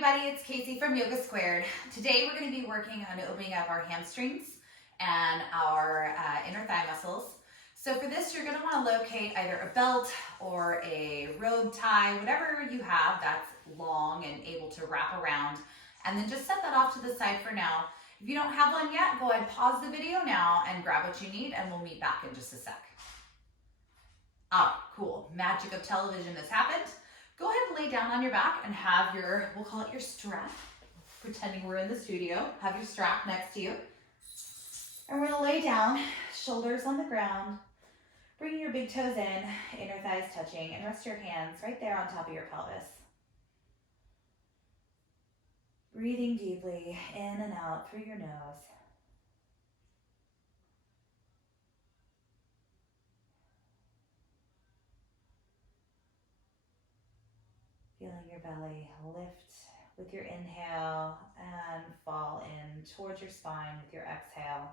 everybody, it's Casey from Yoga Squared. Today we're going to be working on opening up our hamstrings and our inner thigh muscles. So for this, you're going to want to locate either a belt or a robe tie, whatever you have that's long and able to wrap around, and then just set that off to the side for now. If you don't have one yet, go ahead, pause the video now and grab what you need, and we'll meet back in just a sec. Cool. Magic of television has happened. Go ahead and lay down on your back and have your, we'll call it your strap, pretending we're in the studio. Have your strap next to you. And we're gonna lay down, shoulders on the ground, bring your big toes in, inner thighs touching, and rest your hands right there on top of your pelvis. Breathing deeply in and out through your nose. Feeling your belly lift with your inhale and fall in towards your spine with your exhale.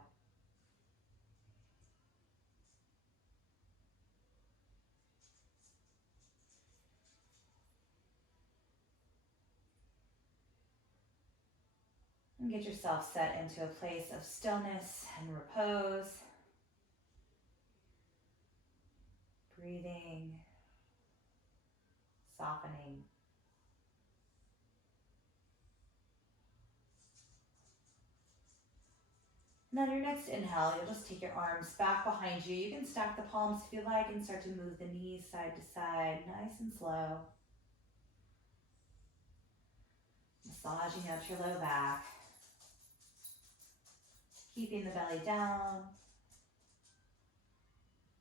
And get yourself set into a place of stillness and repose. Breathing, softening. And on your next inhale, you'll just take your arms back behind you. You can stack the palms if you like and start to move the knees side to side, nice and slow. Massaging out your low back. Keeping the belly down.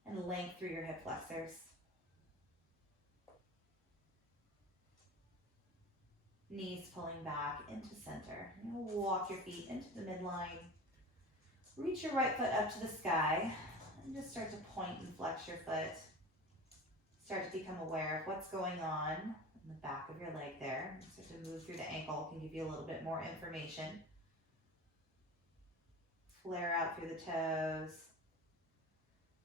And length through your hip flexors. Knees pulling back into center. You'll walk your feet into the midline. Reach your right foot up to the sky and just start to point and flex your foot. Start to become aware of what's going on in the back of your leg there. Start to move through the ankle, can give you a little bit more information. Flare out through the toes.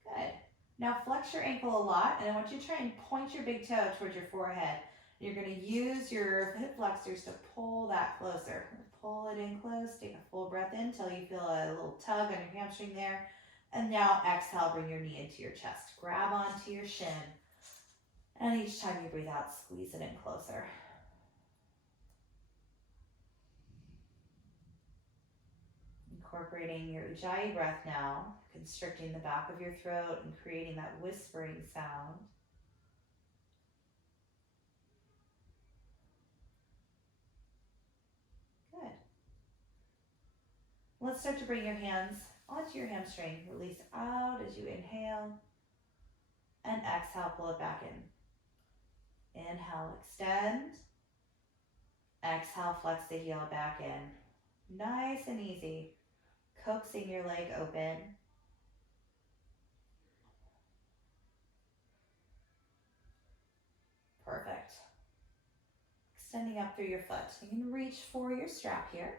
Good. Now flex your ankle a lot, and I want you to try and point your big toe towards your forehead. You're going to use your hip flexors to pull that closer. Pull it in close, take a full breath in until you feel a little tug on your hamstring there. And now exhale, bring your knee into your chest. Grab onto your shin. And each time you breathe out, squeeze it in closer. Incorporating your Ujjayi breath now, constricting the back of your throat and creating that whispering sound. Good. Let's start to bring your hands onto your hamstring. Release out as you inhale. And exhale, pull it back in. Inhale, extend. Exhale, flex the heel back in. Nice and easy. Coaxing your leg open. Perfect. Extending up through your foot. You can reach for your strap here.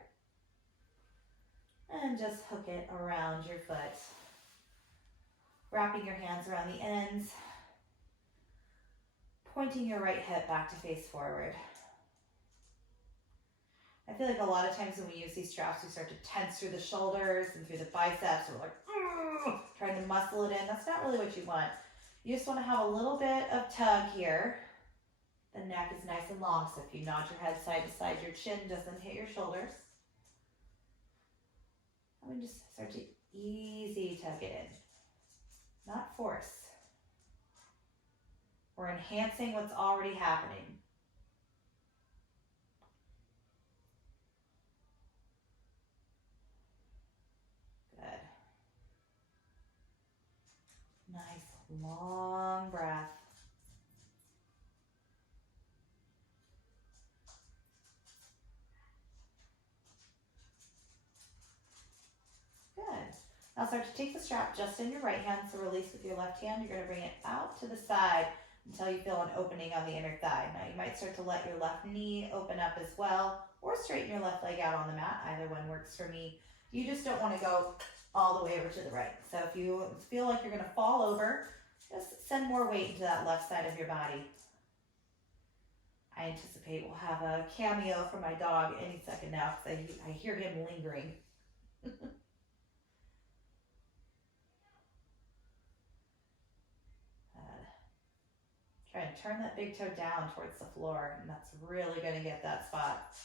And just hook it around your foot. Wrapping your hands around the ends. Pointing your right hip back to face forward. I feel like a lot of times when we use these straps, we start to tense through the shoulders and through the biceps. We're like, trying to muscle it in. That's not really what you want. You just want to have a little bit of tug here. The neck is nice and long, so if you nod your head side to side, your chin doesn't hit your shoulders. And we just start to easy tug it in, not force. We're enhancing what's already happening. Good. Nice long breath. Good. Now start to take the strap just in your right hand, so release with your left hand. You're going to bring it out to the side until you feel an opening on the inner thigh. Now you might start to let your left knee open up as well, or straighten your left leg out on the mat. Either one works for me. You just don't want to go all the way over to the right. So if you feel like you're going to fall over, just send more weight into that left side of your body. I anticipate we'll have a cameo from my dog any second now because I hear him lingering. Good. Try and turn that big toe down towards the floor, and that's really going to get that spot.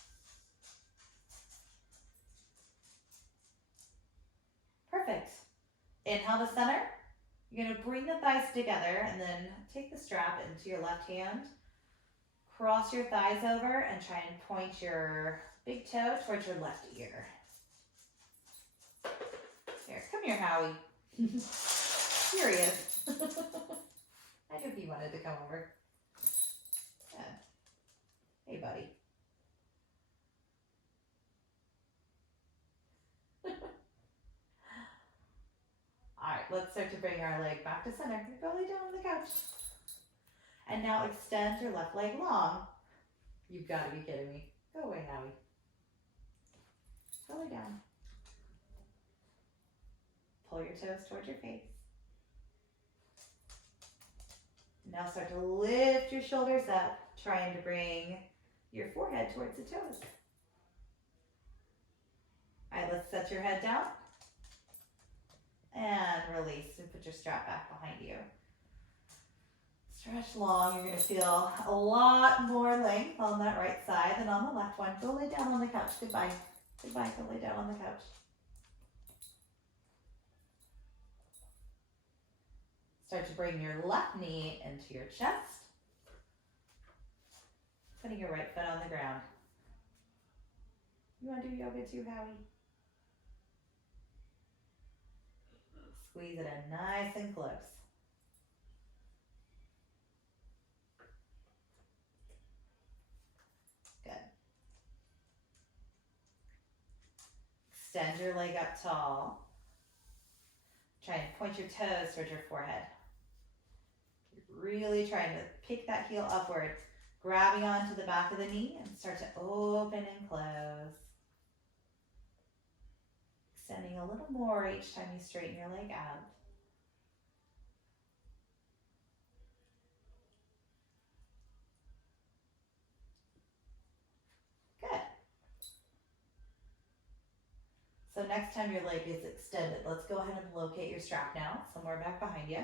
Perfect. Inhale to center. You're going to bring the thighs together and then take the strap into your left hand. Cross your thighs over and try and point your big toe towards your left ear. Here, come here, Howie. Here he is. I knew he wanted to come over. Good. Hey, buddy. All right, let's start to bring our leg back to center. Go lay down on the couch. And now extend your left leg long. You've got to be kidding me. Go away, Howie. Go lay down. Pull your toes towards your face. Now start to lift your shoulders up, trying to bring your forehead towards the toes. All right, let's set your head down. And release and put your strap back behind you. Stretch long. You're going to feel a lot more length on that right side than on the left one. Go lay down on the couch. Goodbye. Goodbye. Go lay down on the couch. Start to bring your left knee into your chest. Putting your right foot on the ground. You want to do yoga too, Howie? Squeeze it in nice and close. Good. Extend your leg up tall. Try and point your toes towards your forehead. You're really trying to pick that heel upward, grabbing onto the back of the knee and start to open and close. Extending a little more each time you straighten your leg out. Good. So next time your leg is extended, let's go ahead and locate your strap now, somewhere back behind you.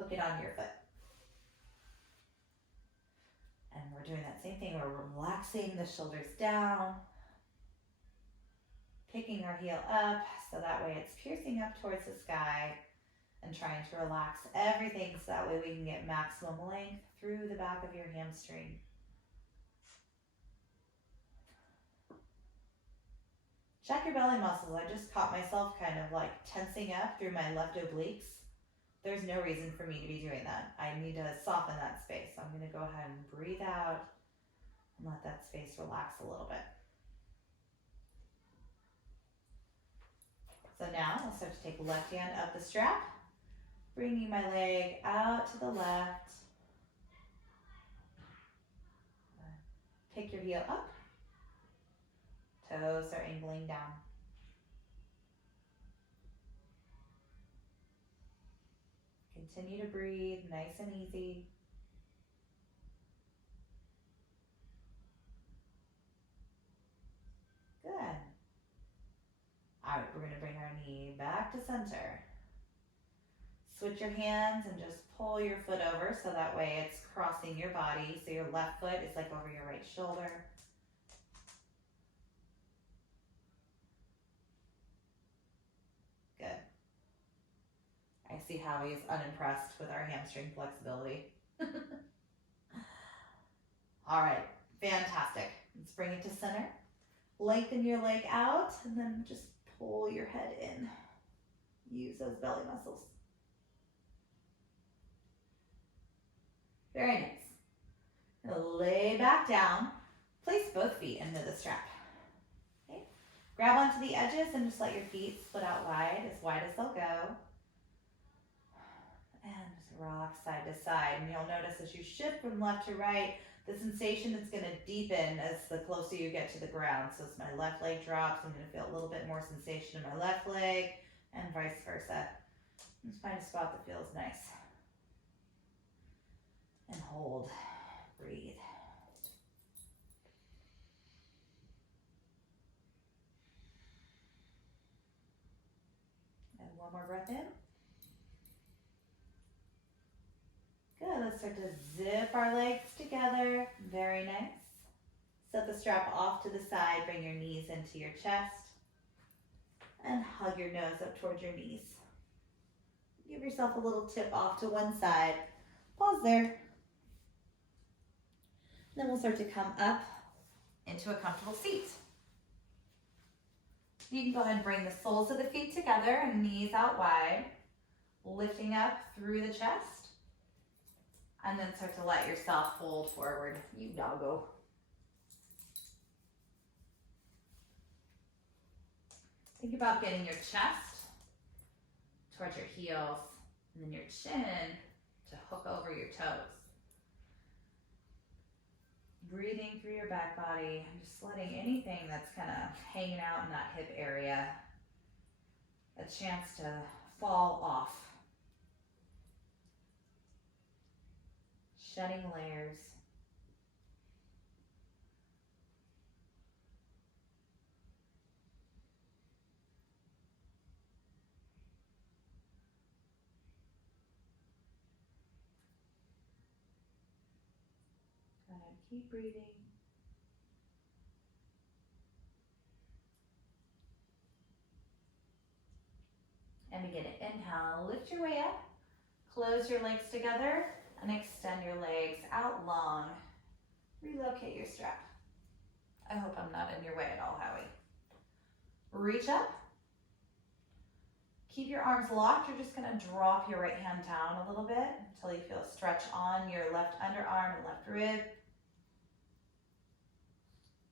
Hook it onto your foot. And we're doing that same thing. We're relaxing the shoulders down. Picking our heel up so that way it's piercing up towards the sky and trying to relax everything so that way we can get maximum length through the back of your hamstring. Check your belly muscles. I just caught myself kind of like tensing up through my left obliques. There's no reason for me to be doing that. I need to soften that space. So I'm going to go ahead and breathe out and let that space relax a little bit. So now I'll start to take left hand up the strap, bringing my leg out to the left. Pick your heel up. Toes are angling down. Continue to breathe, nice and easy. Good. All right, we're going to bring our knee back to center. Switch your hands and just pull your foot over so that way it's crossing your body. So your left foot is like over your right shoulder. Good. I see Howie is unimpressed with our hamstring flexibility. All right, fantastic. Let's bring it to center. Lengthen your leg out and then just pull your head in. Use those belly muscles. Very nice. Now lay back down. Place both feet into the strap. Okay. Grab onto the edges and just let your feet split out wide as they'll go. And just rock side to side. And you'll notice as you shift from left to right, the sensation is going to deepen as the closer you get to the ground. So as my left leg drops, I'm going to feel a little bit more sensation in my left leg and vice versa. Just find a spot that feels nice. And hold. Breathe. And one more breath in. Good, let's start to zip our legs together. Very nice. Set the strap off to the side, bring your knees into your chest, and hug your nose up towards your knees. Give yourself a little tip off to one side. Pause there. Then we'll start to come up into a comfortable seat. You can go ahead and bring the soles of the feet together and knees out wide, lifting up through the chest, and then start to let yourself fold forward. You doggo. Think about getting your chest towards your heels and then your chin to hook over your toes. Breathing through your back body and just letting anything that's kind of hanging out in that hip area a chance to fall off. Shedding layers. Go ahead, keep breathing. And begin to inhale, lift your way up, close your legs together, and extend your legs out long. Relocate your strap. I hope I'm not in your way at all, Howie. Reach up. Keep your arms locked. You're just gonna drop your right hand down a little bit until you feel a stretch on your left underarm and left rib.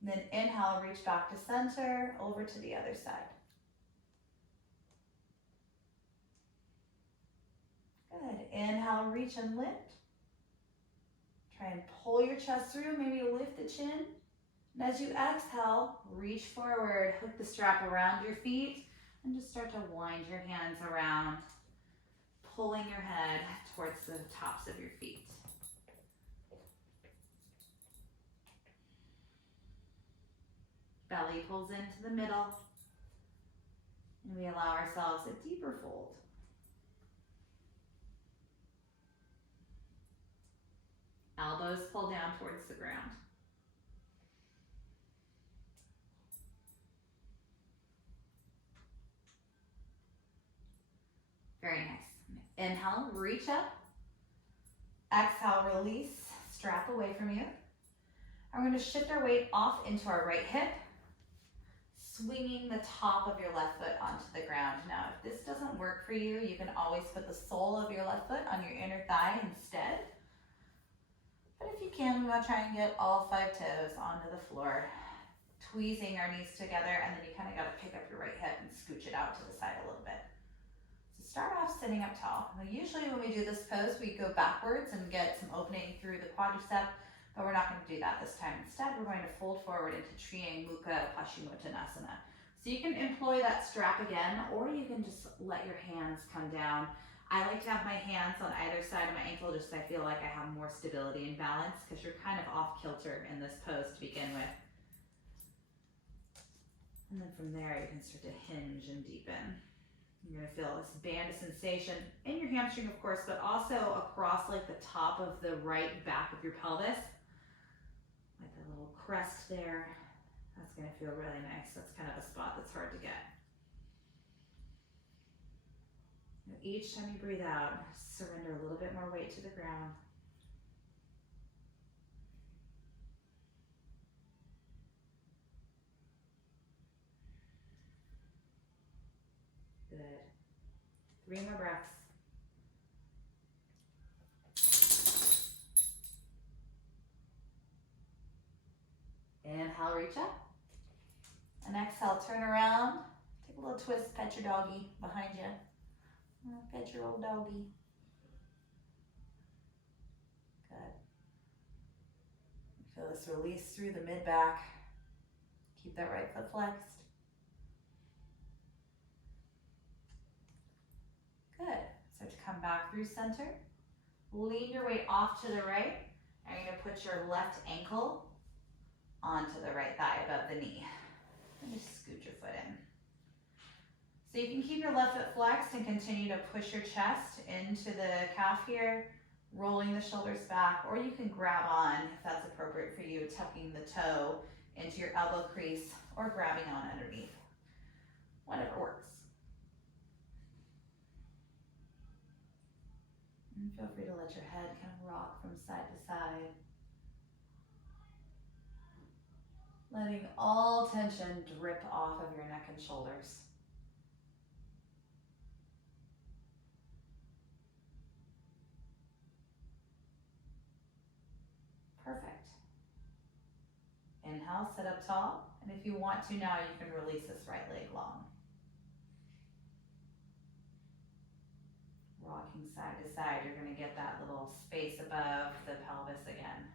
And then inhale, reach back to center, over to the other side. Good. Inhale, reach and lift. Try and pull your chest through, maybe lift the chin. And as you exhale, reach forward, hook the strap around your feet, and just start to wind your hands around, pulling your head towards the tops of your feet. Belly pulls into the middle, and we allow ourselves a deeper fold. Elbows pull down towards the ground. Very nice. Inhale, reach up. Exhale, release, strap away from you. And we're going to shift our weight off into our right hip, swinging the top of your left foot onto the ground. Now, if this doesn't work for you, you can always put the sole of your left foot on your inner thigh instead. But if you can, we're going to try and get all 5 toes onto the floor, tweezing our knees together, and then you kind of got to pick up your right hip and scooch it out to the side a little bit. So start off sitting up tall. Now, usually when we do this pose, we go backwards and get some opening through the quadricep, but we're not going to do that this time. Instead, we're going to fold forward into Triang Mukha Paschimottanasana. So you can employ that strap again, or you can just let your hands come down. I like to have my hands on either side of my ankle just so I feel like I have more stability and balance, because you're kind of off kilter in this pose to begin with. And then from there, you can start to hinge and deepen. You're gonna feel this band of sensation in your hamstring, of course, but also across like the top of the right back of your pelvis. Like a little crest there. That's gonna feel really nice. That's kind of a spot that's hard to get. Now, each time you breathe out, surrender a little bit more weight to the ground. Good. 3 more breaths. Inhale, reach up. And exhale, turn around. Take a little twist, pet your doggy behind you. Pet your old doggy. Good. Feel this release through the mid-back. Keep that right foot flexed. Good. Start to come back through center. Lean your weight off to the right Now you're gonna put your left ankle onto the right thigh above the knee. And just scoot your foot in. So you can keep your left foot flexed and continue to push your chest into the calf here, rolling the shoulders back, or you can grab on, if that's appropriate for you, tucking the toe into your elbow crease or grabbing on underneath. Whatever works. And feel free to let your head kind of rock from side to side. Letting all tension drip off of your neck and shoulders. Perfect. Inhale, sit up tall. And if you want to now, you can release this right leg long. Rocking side to side, you're going to get that little space above the pelvis again.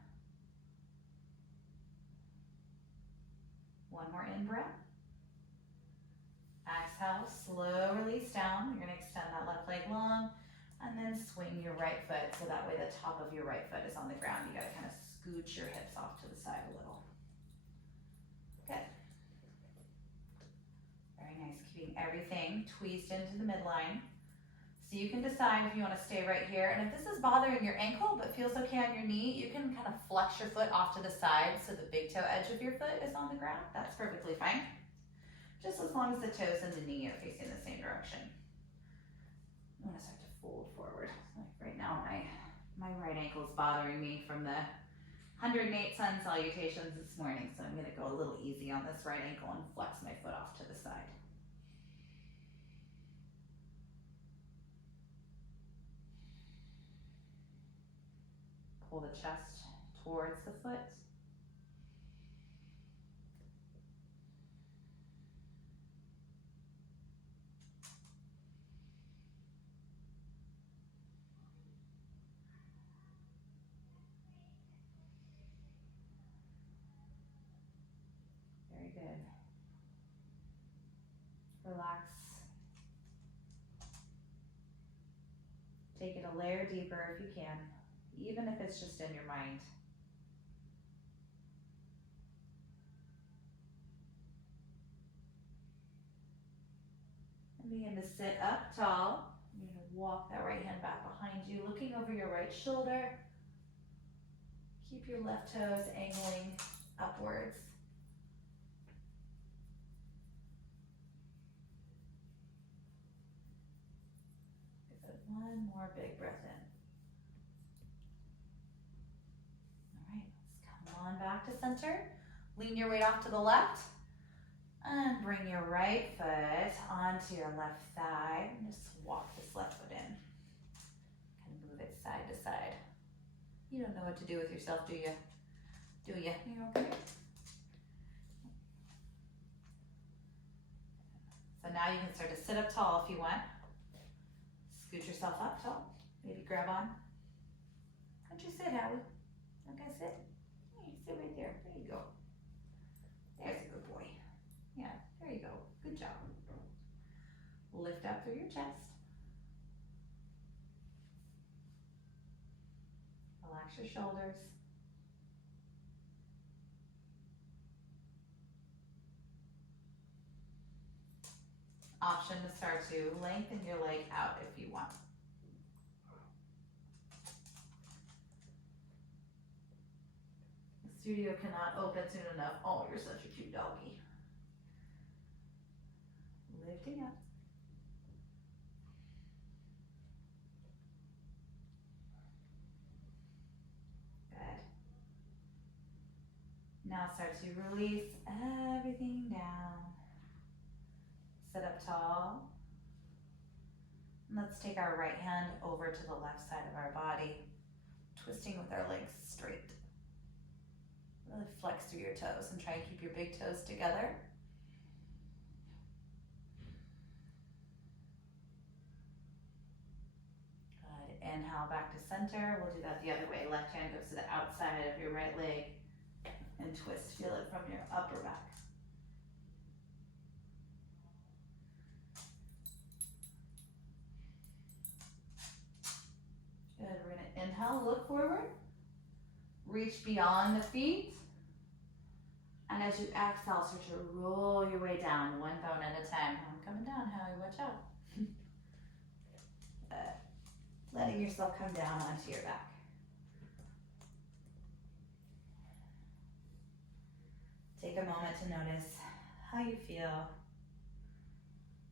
One more in breath. Exhale, slow release down. You're going to extend that left leg long and then swing your right foot so that way the top of your right foot is on the ground. You got to kind of scoot your hips off to the side a little. Good. Very nice. Keeping everything tweezed into the midline. So you can decide if you want to stay right here. And if this is bothering your ankle but feels okay on your knee, you can kind of flex your foot off to the side so the big toe edge of your foot is on the ground. That's perfectly fine. Just as long as the toes and the knee are facing the same direction. I'm going to start to fold forward. Like right now, my right ankle is bothering me from the 108 sun salutations this morning. So I'm going to go a little easy on this right ankle and flex my foot off to the side. Pull the chest towards the foot. Very good. Relax. Take it a layer deeper if you can, even if it's just in your mind. And begin to sit up tall. You're going to walk that right hand back behind you, looking over your right shoulder. Keep your left toes angling upwards. Give it one more big breath in. All right, let's come on back to center. Lean your weight off to the left. And bring your right foot onto your left thigh. And just walk this left foot in. Kind of move it side to side. You don't know what to do with yourself, do you? Do you? You're okay? So now you can start to sit up tall if you want. Scoot yourself up tall. Maybe grab on. How'd you sit, Howie? Okay, sit. Hey, sit right there. There you go. There's a good boy. Yeah, there you go. Good job. Lift up through your chest. Relax your shoulders. Option to start to lengthen your leg out if you want. The studio cannot open soon enough. Oh, you're such a cute doggy. Lifting up. Good. Now start to release everything down. Sit up tall. And let's take our right hand over to the left side of our body, twisting with our legs straight. Really flex through your toes and try and keep your big toes together. Good. Inhale back to center. We'll do that the other way. Left hand goes to the outside of your right leg and twist. Feel it from your upper back. Good. We're going to inhale, look forward. reach beyond the feet. And as you exhale, start to roll your way down, one bone at a time. I'm coming down, Howie, watch out. Letting yourself come down onto your back. Take a moment to notice how you feel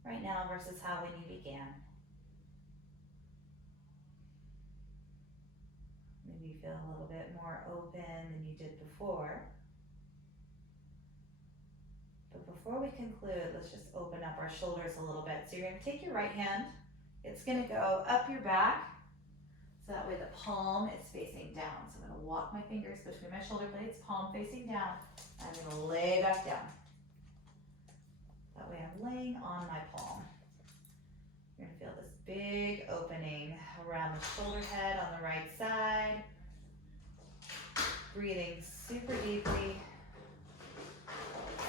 right now versus how when you began. Maybe you feel a little bit more open than you did before. But before we conclude, let's just open up our shoulders a little bit. So you're going to take your right hand, it's going to go up your back, so that way the palm is facing down. So I'm going to walk my fingers between my shoulder blades, palm facing down. I'm going to lay back down. That way I'm laying on my palm. You're going to feel this big opening around the shoulder head on the right side. Breathing super deeply.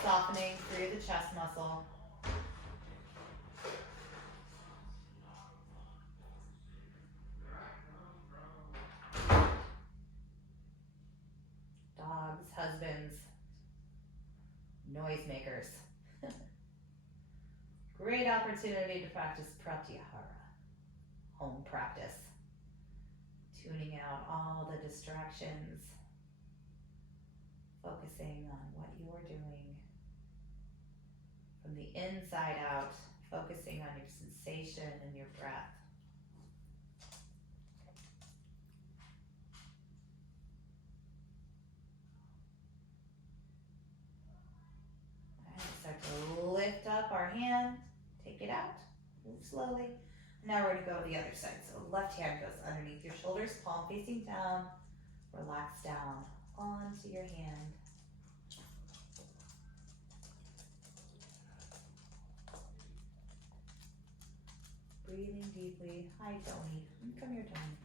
Softening through the chest muscle. Dogs, husbands, noisemakers. Great opportunity to practice pratyahara, home practice. Tuning out all the distractions, focusing on what you are doing. From the inside out, focusing on your sensation and your breath. All right, start to lift up our hand, take it out, move slowly. Now we're going to go to the other side. So left hand goes underneath your shoulders, palm facing down, relax down onto your hand. Breathing deeply. Hi, Tony. Come here, Tony.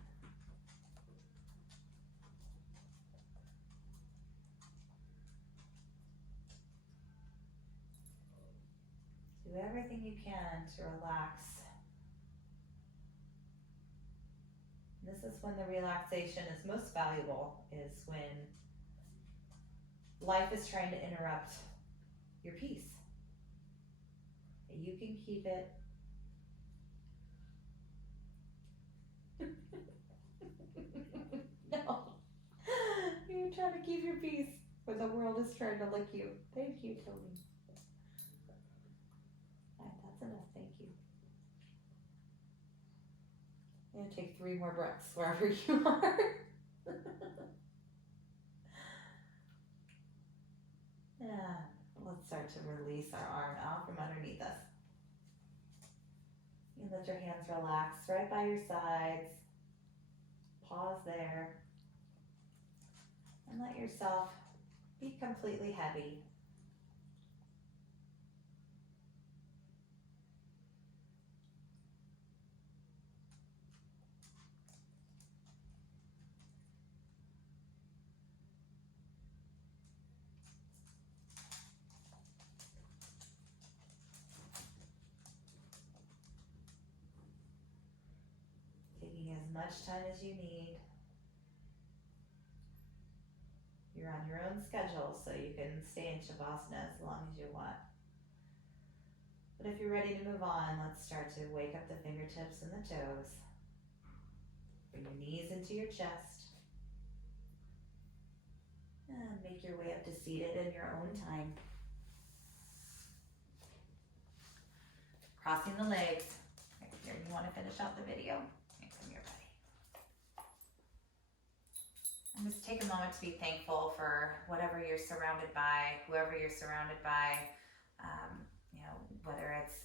Do everything you can to relax. This is when the relaxation is most valuable, is when life is trying to interrupt your peace. You can keep it. No. You're trying to keep your peace when the world is trying to lick you. Thank you, Tony. All right, that's enough. Thank you. I'm going to take 3 more breaths wherever you are. Yeah. Let's start to release our arm out from underneath us. You let your hands relax right by your sides. Pause there. And let yourself be completely heavy. Taking as much time as you need. You're on your own schedule, so you can stay in Shavasana as long as you want. But if you're ready to move on, let's start to wake up the fingertips and the toes. Bring your knees into your chest. And make your way up to seated in your own time. Crossing the legs. Right here, you want to finish out the video? When you're ready. And just take a moment to be thankful for whatever you're surrounded by, whoever you're surrounded by. Whether it's,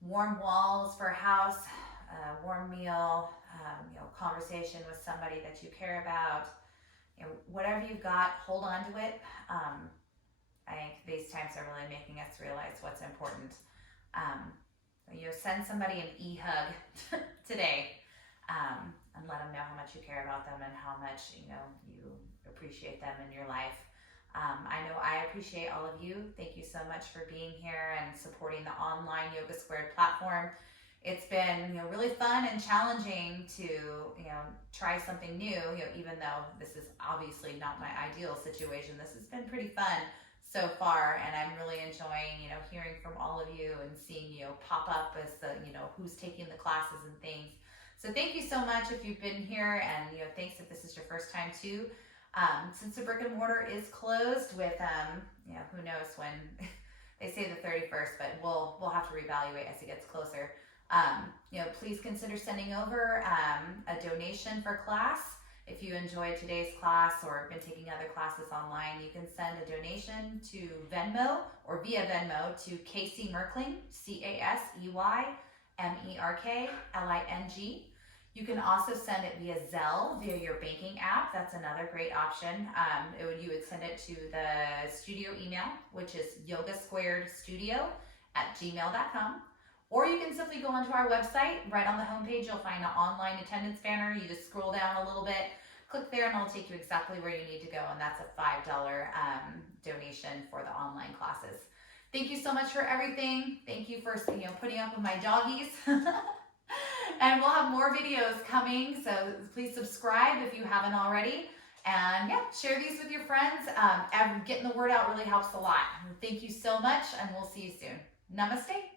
warm walls for a house, a warm meal, conversation with somebody that you care about. Whatever you've got, hold on to it. I think these times are really making us realize what's important. Send somebody an e-hug today, and let them know how much you care about them and how much you appreciate them in your life. I know I appreciate all of you. Thank you so much for being here and supporting the online Yoga Squared platform. it's been, you know, really fun and challenging to, you know, try something new, you know, even though this is obviously not my ideal situation. This has been pretty fun so far, and I'm really enjoying, you know, hearing from all of you and seeing you pop up as the, you know, who's taking the classes and things. So thank you so much if you've been here, and, you know, thanks if this is your first time too. Since the brick and mortar is closed with, you know, who knows when they say the 31st, but we'll have to reevaluate as it gets closer. You know, please consider sending over a donation for class. If you enjoyed today's class or been taking other classes online, you can send a donation to Venmo or via Venmo to Casey Merkling, CASEYMERKLING. You can also send it via Zelle, via your banking app. That's another great option. You would send it to the studio email, which is yogasquaredstudio@gmail.com. Or you can simply go onto our website. Right on the homepage, you'll find an online attendance banner. You just scroll down a little bit, click there, and it'll take you exactly where you need to go. And that's a $5 donation for the online classes. Thank you so much for everything. Thank you for, you know, putting up with my doggies. And we'll have more videos coming, so please subscribe if you haven't already. And yeah, share these with your friends. Getting the word out really helps a lot. Thank you so much, and we'll see you soon. Namaste.